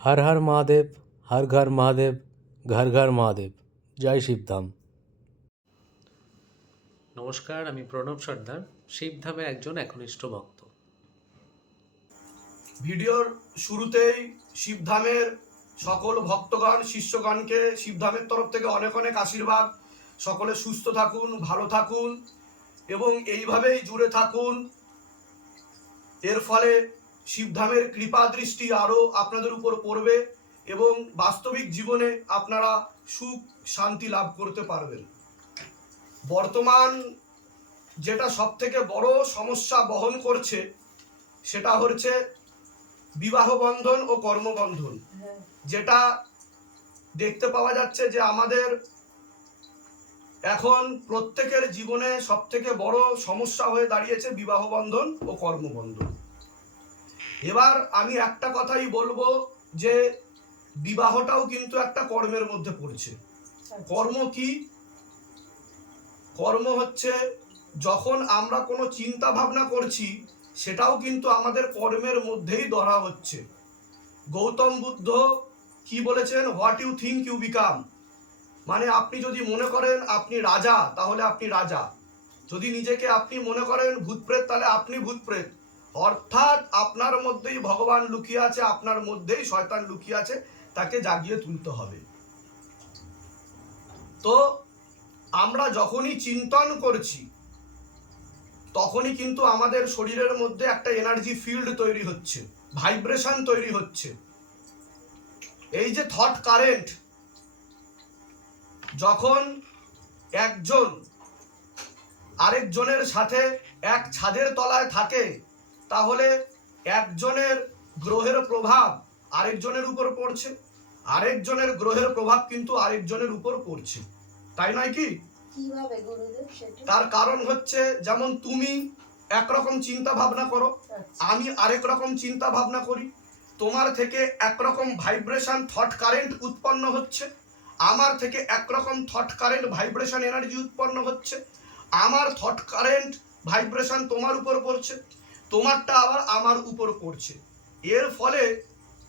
हर हर महादेव, हर घर महादेव, घर घर महादेव। জয় শিবধাম। নমস্কার, আমি প্রণব সর্দার, শিবধামের একজন একনিষ্ঠ ভক্ত। ভিডিওর শুরুতেই শিবধামের সকল ভক্তগণ শিষ্যগণকে শিবধামের তরফ থেকে অনেক অনেক আশীর্বাদ। সকলে সুস্থ থাকুন, ভালো থাকুন এবং এইভাবেই জুড়ে থাকুন। এর ফলে শিবধামের কৃপা দৃষ্টি আরও আপনাদের উপর পড়বে এবং বাস্তবিক জীবনে আপনারা সুখ শান্তি লাভ করতে পারবেন। বর্তমান যেটা সবথেকে বড় সমস্যা বহন করছে সেটা হচ্ছে বিবাহ বন্ধন ও কর্মবন্ধন। যেটা দেখতে পাওয়া যাচ্ছে যে আমাদের এখন প্রত্যেকের জীবনে সবথেকে বড় সমস্যা হয়ে দাঁড়িয়েছে বিবাহ বন্ধন ও কর্মবন্ধন। এবার আমি একটা কথাই বলবো যে বিবাহটাও কিন্তু একটা কর্মের মধ্যে পড়ছে। কর্ম কি? কর্ম হচ্ছে যখন আমরা কোনো চিন্তা ভাবনা করছি সেটাও কিন্তু আমাদের কর্মের মধ্যেই ধরা হচ্ছে। গৌতম বুদ্ধ কি বলেছেন? What you think you become. মানে আপনি যদি মনে করেন আপনি রাজা তাহলে আপনি রাজা, যদি নিজেকে আপনি মনে করেন ভূতপ্রেত তাহলে আপনি ভূতপ্রেত। অর্থাৎ আপনার মধ্যেই ভগবান লুকিয়ে আছে, আপনার মধ্যেই শয়তান লুকিয়ে আছে, তাকে জাগিয়ে তুলতে হবে। তো আমরা যখনই চিন্তন করছি তখনই কিন্তু আমাদের শরীরের মধ্যে একটা এনার্জি ফিল্ড তৈরি হচ্ছে, ভাইব্রেশন তৈরি হচ্ছে। এই যে থট কারেন্ট, যখন একজন আরেকজনের সাথে এক ছাদের তলায় থাকে তাহলে একজনের গ্রহের প্রভাব আরেকজনের উপর পড়ছে, আরেকজনের গ্রহের প্রভাব কিন্তু আরেকজনের উপর পড়ছে, তাই নয় কি? তার কারণ হচ্ছে যেমন তুমি একরকম চিন্তা ভাবনা করো, আমি আরেক রকম চিন্তা ভাবনা করি, তোমার থেকে একরকম ভাইব্রেশন থট কারেন্ট উৎপন্ন হচ্ছে, আমার থেকে একরকম থট কারেন্ট ভাইব্রেশন এনার্জি উৎপন্ন হচ্ছে, আমার থট কারেন্ট ভাইব্রেশন তোমার উপর পড়ছে, তোমারটা আবার আমার উপর পড়ছে। এর ফলে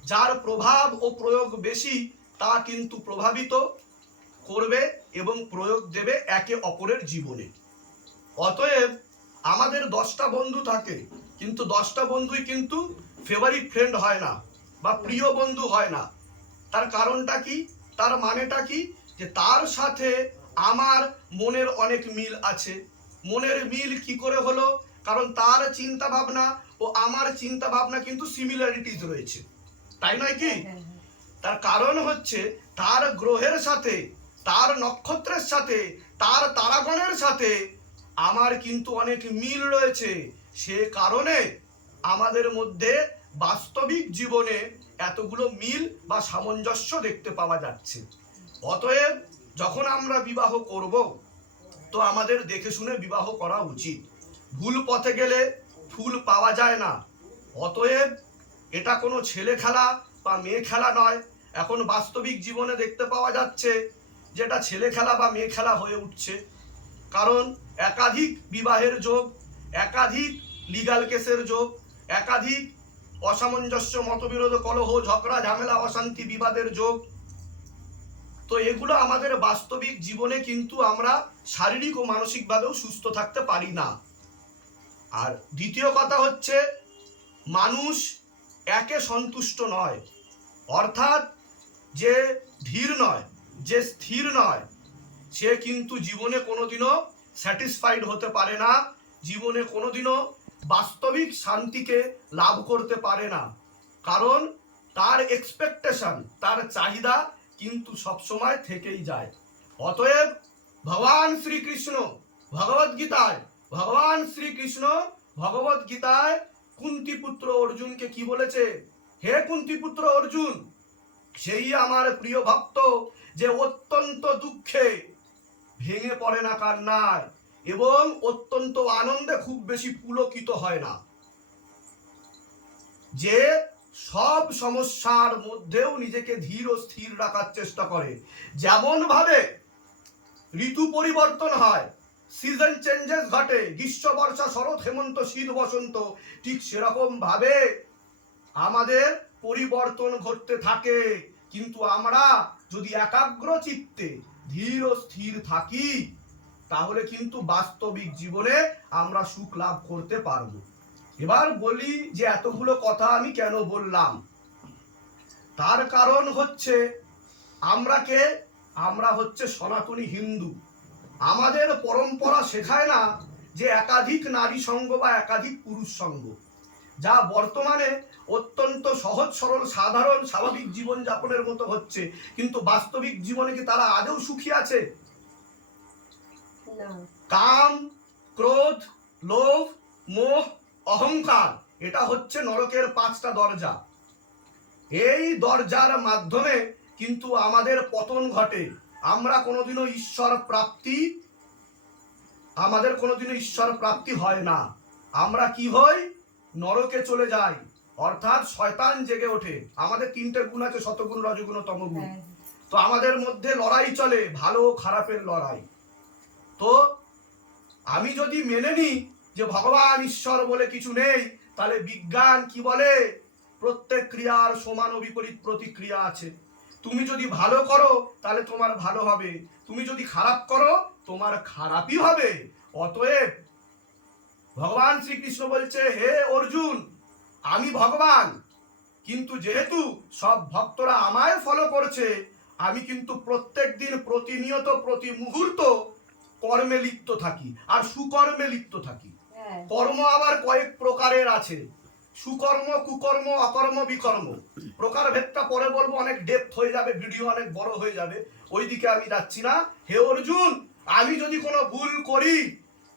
যার প্রভাব ও প্রয়োগ বেশি তা কিন্তু প্রভাবিত করবে এবং প্রয়োগ দেবে একে অপরের জীবনে। অতএব আমাদের 10টা বন্ধু থাকে, কিন্তু 10টা বন্ধুই কিন্তু ফেভারিট ফ্রেন্ড হয় না বা প্রিয় বন্ধু হয় না। তার কারণটা কি? তার মানেটা কি? যে তার সাথে আমার মনের অনেক মিল আছে। মনের মিল কি করে হলো? কারণ তার চিন্তা ভাবনা ও আমার চিন্তা ভাবনা কিন্তু সিমিলারিটিজ রয়েছে, তাই নয় কি? তার কারণ হচ্ছে তার গ্রহের সাথে, তার নক্ষত্রের সাথে, তার তারাগণের সাথে আমার কিন্তু অনেক মিল রয়েছে। সে কারণে আমাদের মধ্যে বাস্তবিক জীবনে এতগুলো মিল বা সামঞ্জস্য দেখতে পাওয়া যাচ্ছে। অতএব যখন আমরা বিবাহ করব তো আমাদের দেখে শুনে বিবাহ করা উচিত। ভুল পথে গেলে ফুল পাওয়া যায় না। অতএব এটা কোনো ছেলে খেলা বা মেয়ে খেলা নয়। এখন বাস্তবিক জীবনে দেখতে পাওয়া যাচ্ছে যেটা ছেলে খেলা বা মেয়ে খেলা হয়ে উঠছে। কারণ একাধিক বিবাহের যোগ, একাধিক লিগাল কেসের যোগ, একাধিক অসামঞ্জস্য, মতবিরোধ, কলহ, ঝগড়া, ঝামেলা, অশান্তি, বিবাদের যোগ। তো এগুলো আমাদের বাস্তবিক জীবনে কিন্তু আমরা শারীরিক ও মানসিকভাবেও সুস্থ থাকতে পারি না। আর দ্বিতীয় কথা হচ্ছে মানুষ একে সন্তুষ্ট নয়, অর্থাৎ যে ধীর নয়, যে স্থির নয়, সে কিন্তু জীবনে কোনোদিনও স্যাটিসফাইড হতে পারে না, জীবনে কোনোদিনও বাস্তবিক শান্তিকে লাভ করতে পারে না। কারণ তার এক্সপেকটেশন, তার চাহিদা কিন্তু সবসময় থেকেই যায়। অতএব ভগবান শ্রীকৃষ্ণ ভগবদ্গীতায়, ভগবান শ্রীকৃষ্ণ ভগবদ্গীতায় কুন্তিপুত্র অর্জুনকে কি বলেছে? হে কুন্তিপুত্র অর্জুন, সেই আমার প্রিয় ভক্ত যে অত্যন্ত দুঃখে ভেঙে পড়ে না কান্নায় এবং অত্যন্ত আনন্দে খুব বেশি পুলকিত হয় না, যে সব সমস্যার মধ্যেও নিজেকে ধীর ও স্থির রাখার চেষ্টা করে। যেমন ভাবে ঋতু পরিবর্তন হয়, সিজন চেঞ্জেস ঘটে, গ্রীষ্ম, বর্ষা, শরৎ, হেমন্ত, শীত, বসন্ত, ঠিক সেরকম ভাবে আমাদের পরিবর্তন ঘটতে থাকে, কিন্তু আমরা যদি একাগ্র চিত্তে ধীর ও স্থির থাকি তাহলে কিন্তু বাস্তবিক জীবনে আমরা সুখ লাভ করতে পারবো। এবার বলি যে এতগুলো কথা আমি কেন বললাম। তার কারণ হচ্ছে আমরা হচ্ছে সনাতনী হিন্দু। আমাদের পরম্পরা শেখায় না যে একাধিক নারী সঙ্গ বা একাধিক পুরুষ সঙ্গ, যা বর্তমানে অত্যন্ত সহজ সরল সাধারণ স্বাভাবিক জীবন যাপনের মতো হচ্ছে, কিন্তু বাস্তবিক জীবনে কি তারা আদৌ সুখী আছে? কাম, ক্রোধ, লোভ, মোহ, অহংকার, এটা হচ্ছে নরকের 5টা দরজা। এই দরজার মাধ্যমে কিন্তু আমাদের পতন ঘটে। আমরা কোনোদিনও ঈশ্বর প্রাপ্তি হয় না। আমরা কি হই? নরকে চলে যাই, অর্থাৎ শয়তান জেগে ওঠে। আমাদের 3টে গুণ আছে, সতগুণ, রজগুণ ও তমগুণ। তো আমাদের মধ্যে লড়াই চলে, ভালো ও খারাপের লড়াই। তো আমি যদি মেনে নিই যে ভগবান ঈশ্বর বলে কিছু নেই, তাহলে বিজ্ঞান কি বলে? প্রত্যেক ক্রিয়ার সমান ও বিপরীত প্রতিক্রিয়া আছে। তুমি যদি ভালো করো তাহলে তোমার ভালো হবে, তুমি যদি খারাপ করো তোমার খারাপই হবে। অতএব ভগবান শ্রীকৃষ্ণ বলছে, হে অর্জুন, আমি ভগবান, কিন্তু যেহেতু সব ভক্তরা আমায় ফলো করছে, আমি কিন্তু প্রত্যেক দিন, প্রতিনিয়ত, প্রতি মুহূর্ত কর্মে লিপ্ত থাকি, আর সুকর্মে লিপ্ত থাকি। কর্ম আবার কয়েক প্রকারের আছে, সুকর্ম, কুকর্ম, অকর্ম, বিকর্ম। প্রকার ভেদটা পরে বলবো, অনেক ডেপথ হয়ে যাবে, ভিডিও অনেক বড় হয়ে যাবে, ওইদিকে আমি যাচ্ছি না। হে অর্জুন, আমি যদি কোনো ভুল করি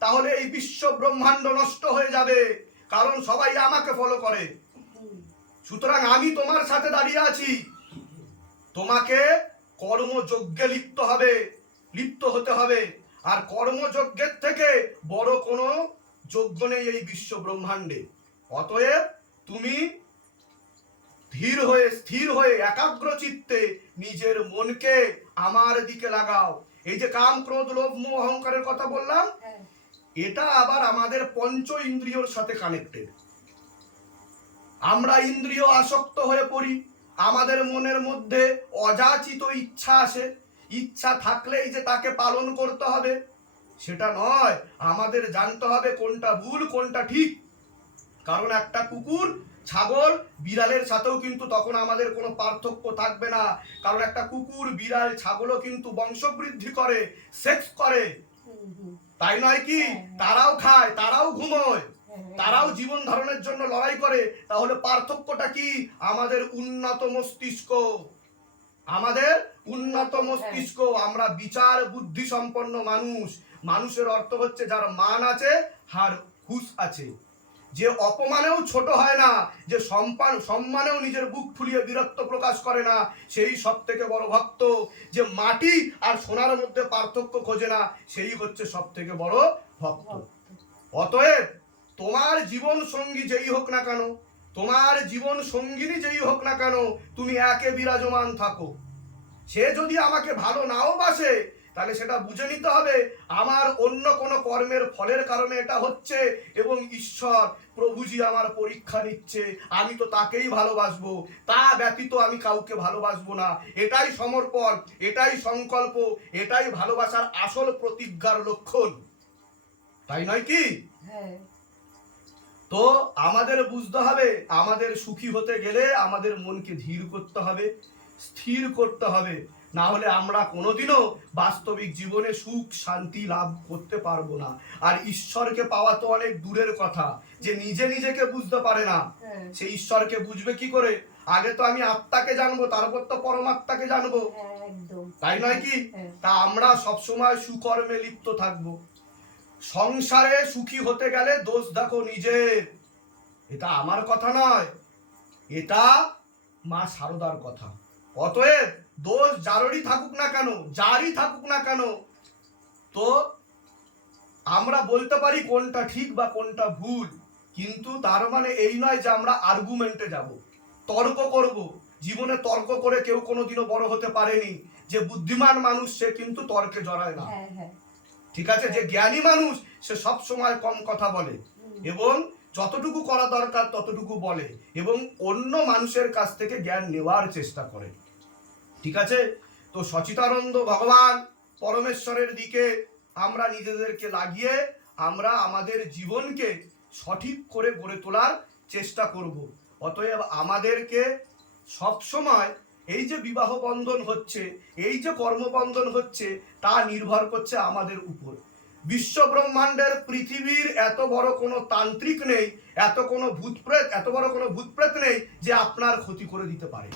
তাহলে এই বিশ্ব ব্রহ্মাণ্ড নষ্ট হয়ে যাবে, কারণ সবাই আমাকে ফলো করে। সুতরাং আমি তোমার সাথে দাঁড়িয়ে আছি, তোমাকে কর্মযজ্ঞে লিপ্ত হতে হবে। আর কর্মযজ্ঞের থেকে বড় কোনো যজ্ঞ নেই এই বিশ্ব ব্রহ্মাণ্ডে। অতএব তুমি ধীর হয়ে, স্থির হয়ে, একাগ্র চিত্তে নিজের মনকে আমার দিকে লাগাও। এই যে কাম, ক্রোধ, লোভ, মোহ, অহংকারের কথা বললাম, এটা আবার আমাদের পঞ্চ ইন্দ্রিয়র সাথে কানেক্টেড। আমরা ইন্দ্রিয় আসক্ত হয়ে পড়ি, আমাদের মনের মধ্যে অযাচিত ইচ্ছা আসে। ইচ্ছা থাকলেই যে তাকে পালন করতে হবে সেটা নয়, আমাদের জানতে হবে কোনটা ভুল কোনটা ঠিক। কারণ একটা কুকুর, ছাগল, বিড়ালের সাথেও কিন্তু তখন আমাদের কোনো পার্থক্য থাকবে না। কারণ একটা কুকুর, বিড়াল, ছাগলও কিন্তু বংশবৃদ্ধি করে, সেক্স করে, তাই নয় কি? তারাও খায়, তারাও ঘুমোয়, তারাও জীবন ধারণের জন্য লড়াই করে। তাহলে পার্থক্যটা কি? আমাদের উন্নত মস্তিষ্ক, আমরা বিচার বুদ্ধি সম্পন্ন মানুষ। মানুষের অর্থ হচ্ছে যার মান আছে, আর হুঁশ আছে, যে অপমানেও ছোট হয় না, যে সম্মানেও নিজের বুক ফুলিয়ে বীরত্ব প্রকাশ করে না, সেই সব থেকে বড় ভক্ত। যে মাটি আর সোনার মধ্যে পার্থক্য খোঁজে না, সেই হচ্ছে সব থেকে বড় ভক্ত। অতএব তোমার জীবন সঙ্গী যেই হোক না কেন, তোমার জীবন সঙ্গিনী যেই হোক না কেন, তুমি একে বিরাজমান থাকো। সে যদি আমাকে ভালো নাও বাসে, তাহলে সেটা বুঝে নিতে হবে আমার অন্য কোনো কর্মের ফলের কারণে এটা হচ্ছে, এবং ঈশ্বর প্রভুজি আমার পরীক্ষা নিচ্ছে, আমি তো তাকেই ভালোবাসবো, তা ব্যতীত আমি কাউকে ভালোবাসবো না। এটাই সমর্পণ, এটাই সংকল্প, এটাই ভালোবাসার আসল প্রতিজ্ঞার লক্ষণ, তাই নয় কি? তো আমাদের বুঝতে হবে, আমাদের সুখী হতে গেলে আমাদের মনকে ধীর করতে হবে, স্থির করতে হবে, না হলে আমরা কোনোদিনও বাস্তবিক জীবনে সুখ শান্তি লাভ করতে পারবো না। আর ঈশ্বরকে পাওয়া তো অনেক দূরের কথা, যে নিজেকে বুঝতে পারে না, সে ঈশ্বরকে বুঝবে কি করে? আগে তো আমি আত্মাকে জানবো, তারপর তো পরমাত্মাকে জানবো, তাই নয় কি? তা আমরা সবসময় সুকর্মে লিপ্ত থাকবো। সংসারে সুখী হতে গেলে দোষ দেখো নিজের, এটা আমার কথা নয়, এটা মা শারদার কথা। অতএব দোষ যারই থাকুক না কেন, তো আমরা বলতে পারি কোনটা ঠিক বা কোনটা ভুল, কিন্তু তার মানে এই নয় যে আমরা আর্গুমেন্টে যাব, তর্ক করব। জীবনে তর্ক করে কেউ কোনোদিনও বড় হতে পারেনি। যে বুদ্ধিমান মানুষ সে কিন্তু তর্কে জড়ায় না, ঠিক আছে? যে জ্ঞানী মানুষ সে সব সময় কম কথা বলে, এবং যতটুকু করা দরকার ততটুকু বলে এবং অন্য মানুষের কাছ থেকে জ্ঞান নেওয়ার চেষ্টা করে। ঠিক আছে, তো সচিতানন্দ ভগবান পরমেশ্বরের দিকে আমরা নিজেদেরকে লাগিয়ে আমরা আমাদের জীবনকে সঠিক করে গড়ে তোলার চেষ্টা করব। অতএব আমাদেরকে সবসময় এই যে বিবাহ বন্ধন হচ্ছে, এই যে কর্মবন্ধন হচ্ছে, তা নির্ভর করছে আমাদের উপর। বিশ্ব ব্রহ্মাণ্ডের পৃথিবীর এত বড় কোনো তান্ত্রিক নেই, এত বড় কোনো ভূতপ্রেত নেই যে আপনার ক্ষতি করে দিতে পারে।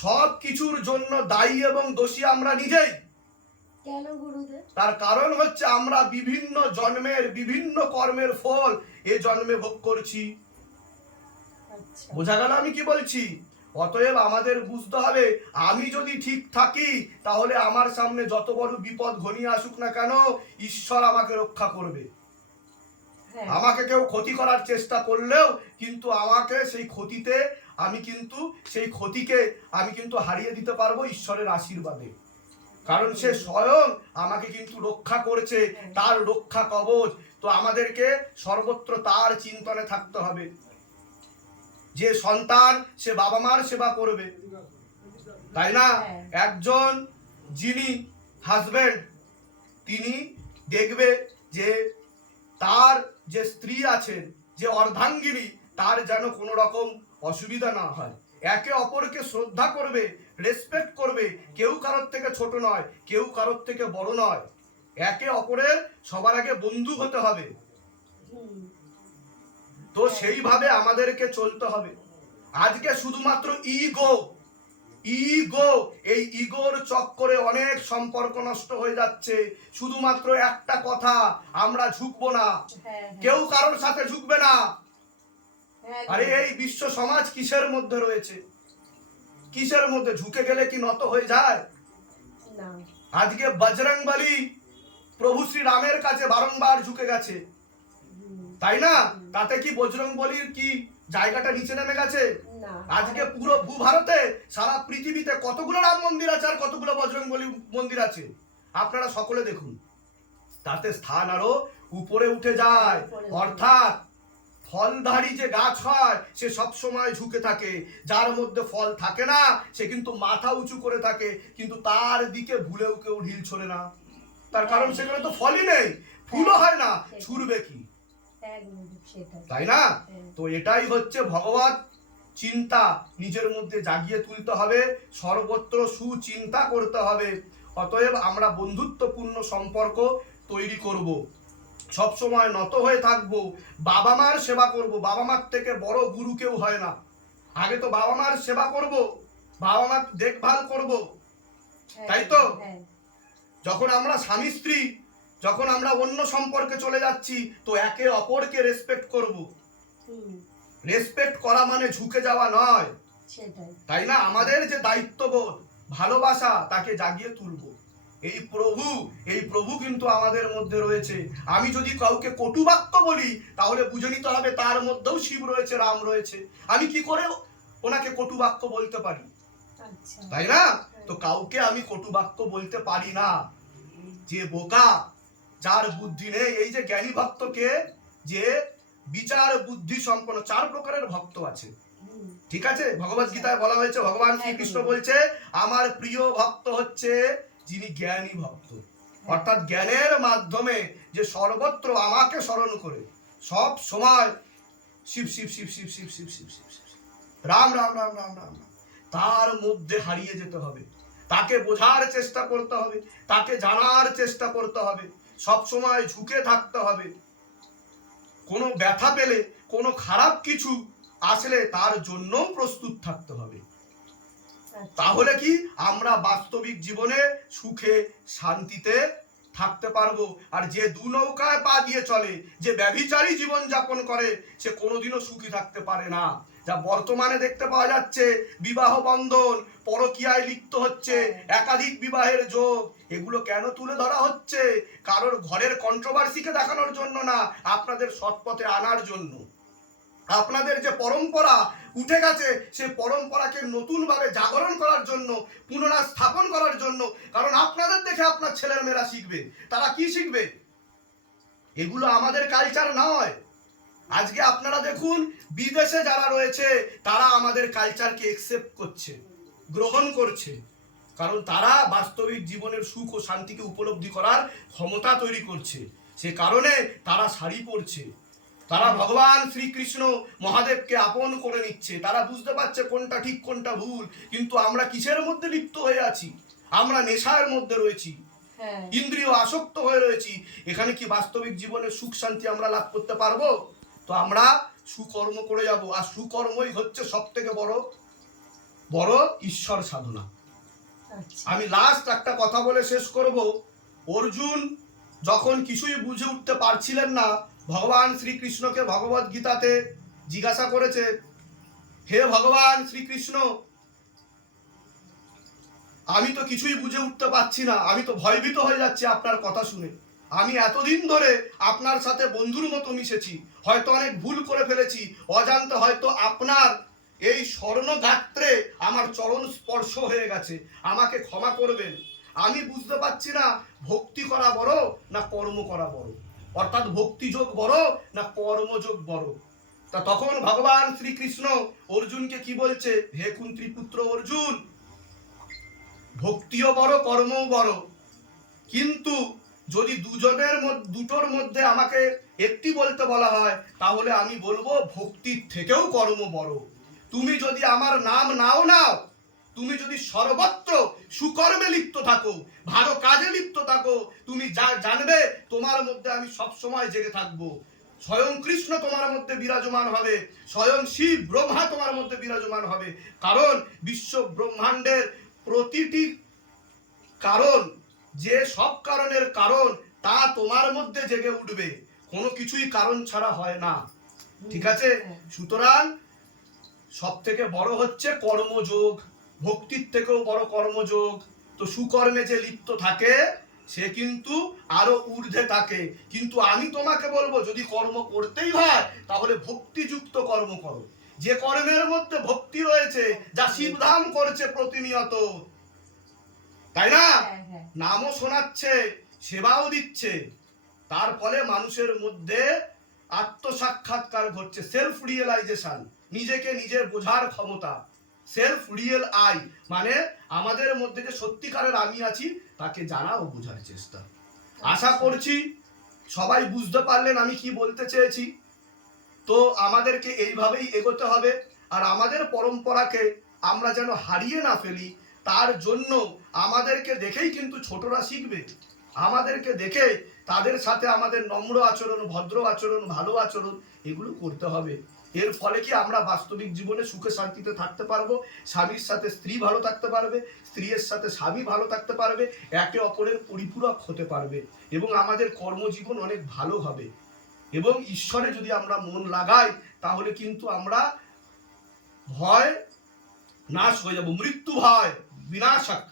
সব কিছুর জন্য দায়ী এবং দোষী আমরা নিজেই। কেন গুরুদেব? তার কারণ হচ্ছে আমরা বিভিন্ন জন্মের বিভিন্ন কর্মের ফল এ জন্মে ভোগ করছি। আচ্ছা, বোঝা গেল আমি কি বলছি? অতএব আমাদের বুঝতে হবে, আমি যদি ঠিক থাকি তাহলে আমার সামনে যত বড় বিপদ ঘনিয়ে আসুক না কেন, ঈশ্বর আমাকে রক্ষা করবে। হ্যাঁ, আমাকে কেউ ক্ষতি করার চেষ্টা করলেও কিন্তু আমাকে সেই ক্ষতিকে আমি কিন্তু হারিয়ে দিতে পারবো ঈশ্বরের আশীর্বাদে। কারণ সে স্বয়ং আমাকে কিন্তু রক্ষা করছে, তার রক্ষা কবচ। তো আমাদেরকে সর্বত্র তার চিন্তনে থাকতে হবে। যে সন্তান সে বাবা মার সেবা করবে, তাই না? একজন যিনি হাজবেন্ড, তিনি দেখবে যে তার যে স্ত্রী আছেন, যে অর্ধাঙ্গিনী, তার যেন কোনো রকম অসুবিধা না হয়। একে অপরকে শ্রদ্ধা করবে, রেসপেক্ট করবে। কেউ কারোর থেকে ছোট নয়, কেউ কারোর থেকে বড় নয়। একে অপরের সবার আগে বন্ধু হতে হবে। তো সেইভাবে আমাদেরকে চলতে হবে। আজকে শুধুমাত্র এই ইগোর চক্করে অনেক সম্পর্ক নষ্ট হয়ে যাচ্ছে। শুধুমাত্র একটা কথা, আমরা ঝুঁকবো না, কেউ কারোর সাথে ঝুঁকবে না। আরে এই বিশ্ব সমাজ কিসের মধ্যে রয়েছে? কিসের মধ্যে? ঝুঁকে গেলে কি নত হয়ে যায়? না। আজকে বজরংবলী প্রভু শ্রী রামের কাছে বারংবার ঝুঁকে গেছে, তাই না? তাতে কি বজরংবলীর কি জায়গাটা নিচে নেমে গেছে? আজকে পুরো ভূভারতে সারা পৃথিবীতে কতগুলো রাম মন্দির আছে আর কতগুলো বজরংবলী মন্দির আছে আপনারা সকলে দেখুন। তাতে স্থান আরো উপরে উঠে যায়। অর্থাৎ ফলধারী যে গাছ হয় সে সব সময় ঝুঁকে থাকে, যার মধ্যে ফল থাকে না সে কিন্তু মাথা উঁচু করে থাকে, কিন্তু তার দিকে ভুলেও কেউ ঢিল ছোড়ে না। তার কারণ সেখানে তো ফলই নেই, ফুলও হয় না, ছুড়বে কি? তাই না? তো এটাই হচ্ছে ভগবত চিন্তা নিজের মধ্যে জাগিয়ে তুলতে হবে, সর্বত্র সুচিন্তা করতে হবে। অতএব আমরা বন্ধুত্বপূর্ণ সম্পর্ক তৈরি করব, সব সময় নত হয়ে থাকবো, বাবা মার সেবা করব। বাবা মার থেকে বড় গুরু কেউ হয় না। আগে তো বাবা মার সেবা করব, বাবা মার দেখভাল করব, তাই তো? যখন আমরা স্বামী স্ত্রী, যখন আমরা অন্য সম্পর্কে চলে যাচ্ছি, তো একে অপরকে রেসপেক্ট করব। রেসপেক্ট করা মানে ঝুঁকে যাওয়া নয়, তাই না? আমাদের যে দায়িত্ববোধ, ভালোবাসা, তাকে জাগিয়ে তুলব। এই প্রভু কিন্তু আমাদের মধ্যে রয়েছে। আমি যদি কাউকে কটু বাক্য বলি তাহলে বুঝে নিতে হবে তার মধ্যেও শিব রয়েছে, রাম রয়েছে। আমি কি করে ওনাকে কটু বাক্য বলতে পারি? তাই না? তো কাউকে আমি কটু বাক্য বলতে পারি না। যে বোকা, যার বুদ্ধি নেই, এই যে জ্ঞানী ভক্তকে, যে বিচার বুদ্ধি সম্পন্ন, 4 প্রকারের ভক্ত আছে। ঠিক আছে, ভগবত গীতায় বলা হয়েছে, ভগবান শ্রীকৃষ্ণ বলছে আমার প্রিয় ভক্ত হচ্ছে যিনি জ্ঞানী ভক্ত। অর্থাৎ জ্ঞানের মাধ্যমে যে সর্বত্র আমাকে স্মরণ করে সব সময় শিব শিব শিব শিব শিব শিব শিব শিব রাম রাম রাম রাম রাম রাম, তার মধ্যে হারিয়ে যেতে হবে। তাকে বোঝার চেষ্টা করতে হবে, তাকে জানার চেষ্টা করতে হবে, সব সময় ঝুঁকে থাকতে হবে। কোনো ব্যথা পেলে, কোনো খারাপ কিছু আসলে তার জন্যও প্রস্তুত থাকতে হবে। তাহলে কি আমরা বাস্তবিক জীবনে সুখে শান্তিতে থাকতে পারবো। আর যে দু নৌকায় পা দিয়ে চলে, যে ব্যভিচারী জীবন যাপন করে, সে কোনোদিনও সুখী থাকতে পারে না। যা বর্তমানে দেখতে পাওয়া যাচ্ছে, বিবাহ বন্ধন, পরকীয়ায় লিপ্ত হচ্ছে, একাধিক বিবাহের যোগ, এগুলো কেন তুলে ধরা হচ্ছে? কারোর ঘরের কন্ট্রোভার্সিকে দেখানোর জন্য না, আপনাদের সৎপথে আনার জন্য। আপনাদের যে পরম্পরা উঠে গেছে, সে পরম্পরাকে নতুনভাবে জাগরণ করার জন্য, পুনরায় স্থাপন করার জন্য। কারণ আপনাদের দেখে আপনার ছেলের মেয়েরা শিখবে। তারা কি শিখবে? এগুলো আমাদের কালচার নয়, আজকে আপনারা দেখুন বিদেশে যারা রয়েছে তারা আমাদের কালচারকে একসেপ্ট করছে, গ্রহণ করছে, কারণ তারা বাস্তবিক জীবনের সুখ ও শান্তিকে উপলব্ধি করার ক্ষমতা তৈরি করছে। সে কারণে তারা শাড়ি পরছে, তারা ভগবান শ্রীকৃষ্ণ মহাদেবকে আপন করে নিচ্ছে, তারা বুঝতে পারছে কোনটা ঠিক কোনটা ভুল। কিন্তু আমরা কিসের মধ্যে লিপ্ত হয়ে আছি? আমরা নেশার মধ্যে রয়েছি, হ্যাঁ ইন্দ্রিয় আসক্ত হয়ে রয়েছি। এখানে কি বাস্তবিক জীবনের সুখ শান্তি আমরা লাভ করতে পারবো? তো আমরা সুকর্ম করে যাব, আর সুকর্মই হচ্ছে সব থেকে বড় বড় ঈশ্বর সাধনা। আচ্ছা আমি লাস্ট একটা কথা বলে শেষ করব। অর্জুন যখন কিছুই বুঝে উঠতে পারছিলেন না, ভগবান শ্রীকৃষ্ণকে ভগবত গীতাতে জিজ্ঞাসা করেছে, হে ভগবান শ্রীকৃষ্ণ, আমি তো কিছুই বুঝে উঠতে পারছি না, আমি তো ভয়ভীত হয়ে যাচ্ছি আপনার কথা শুনে। আমি এতদিন ধরে আপনার সাথে বন্ধুর মতো মিশেছি, হয়তো অনেক ভুল করে ফেলেছি, অজান্তে হয়তো আপনার এই স্বর্ণ গাত্রে আমার চরণ স্পর্শ হয়ে গেছে, আমাকে ক্ষমা করবেন। আমি বুঝতে পারছি না ভক্তি করা বড় না কর্ম করা বড়, অর্থাৎ ভক্তিযোগ বড় না কর্মযোগ বড়। তা তখন ভগবান শ্রীকৃষ্ণ অর্জুনকে কি বলছে, হে কুন্তি পুত্র অর্জুন, ভক্তিও বড় কর্মও বড়, কিন্তু যদি দুটোর মধ্যে আমাকে একটি বলতে বলা হয় তাহলে আমি বলবো ভক্তির থেকেও কর্ম বড়। তুমি যদি আমার নাম নাও নাও, তুমি যদি সর্বত্র সুকর্মে লিপ্ত থাকো, ভালো কাজে লিপ্ত থাকো, তুমি জানবে তোমার মধ্যে আমি সব সময় জেগে থাকবো। স্বয়ং কৃষ্ণ তোমার মধ্যে বিরাজমান হবে, স্বয়ং শিব ব্রহ্মা তোমার মধ্যে বিরাজমান হবে। কারণ বিশ্ব ব্রহ্মাণ্ডের প্রতিটি কারণ, যে সব কারণের কারণ, তা তোমার মধ্যে জেগে উঠবে। কোনো কিছুই কারণ ছাড়া হয় না, ঠিক আছে? সুতরাং সব থেকে বড় হচ্ছে কর্মযোগ, ভক্তির থেকেও বড় কর্মযোগ। তো সুকর্মে যে লিপ্ত থাকে সে কিন্তু আরো ঊর্ধ্বে থাকে। কিন্তু আমি তোমাকে বলবো, যদি কর্ম করতেই হয় তাহলে ভক্তিযুক্ত কর্ম করো, যে কর্মের মধ্যে ভক্তি রয়েছে, যা শিবধাম করছে প্রতিনিয়ত, তাই না? নামও শোনাচ্ছে, সেবাও দিচ্ছে, তার ফলে মানুষের মধ্যে আত্মসাক্ষাৎকার ঘটছে, সেলফ রিয়েলাইজেশন, নিজেকে নিজে বোঝার ক্ষমতা। সেলফ রিয়েল আই মানে আমাদের মধ্যে যে সত্যিকারের আমি আছি তাকে জানা ও বোঝার চেষ্টা। আশা করছি সবাই বুঝতে পারলেন আমি কি বলতে চেয়েছি। তো আমাদেরকে এইভাবেই এগোতে হবে, আর আমাদের পরম্পরাকে আমরা যেন হারিয়ে না ফেলি, তার জন্য আমাদেরকে দেখেই কিন্তু ছোটরা শিখবে। আমাদেরকে দেখে তাদের সাথে আমাদের নম্র আচরণ, ভদ্র আচরণ, ভালো আচরণ এগুলো করতে হবে। এর ফলে কি আমরা বাস্তবিক জীবনে সুখে শান্তিতে থাকতে পারবো, স্বামীর সাথে স্ত্রী ভালো থাকতে পারবে, স্ত্রীর সাথে স্বামী ভালো থাকতে পারবে, একে অপরের পরিপূরক হতে পারবে, এবং আমাদের কর্মজীবন অনেক ভালো হবে। এবং ঈশ্বরে যদি আমরা মন লাগাই তাহলে কিন্তু আমরা ভয় নাশ হয়ে যাব, মৃত্যু ভয় বিনাশক,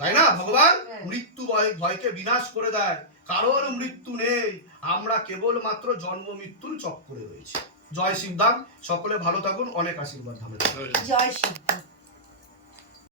তাই না? ভগবান মৃত্যু ভয়কে বিনাশ করে দেয়, কারোর মৃত্যু নেই, আমরা কেবলমাত্র জন্ম মৃত্যুর চক্করে রয়েছি। জয় শিবধাম, সকলে ভালো থাকুন, অনেক আশীর্বাদ ধামে। জয় শিব।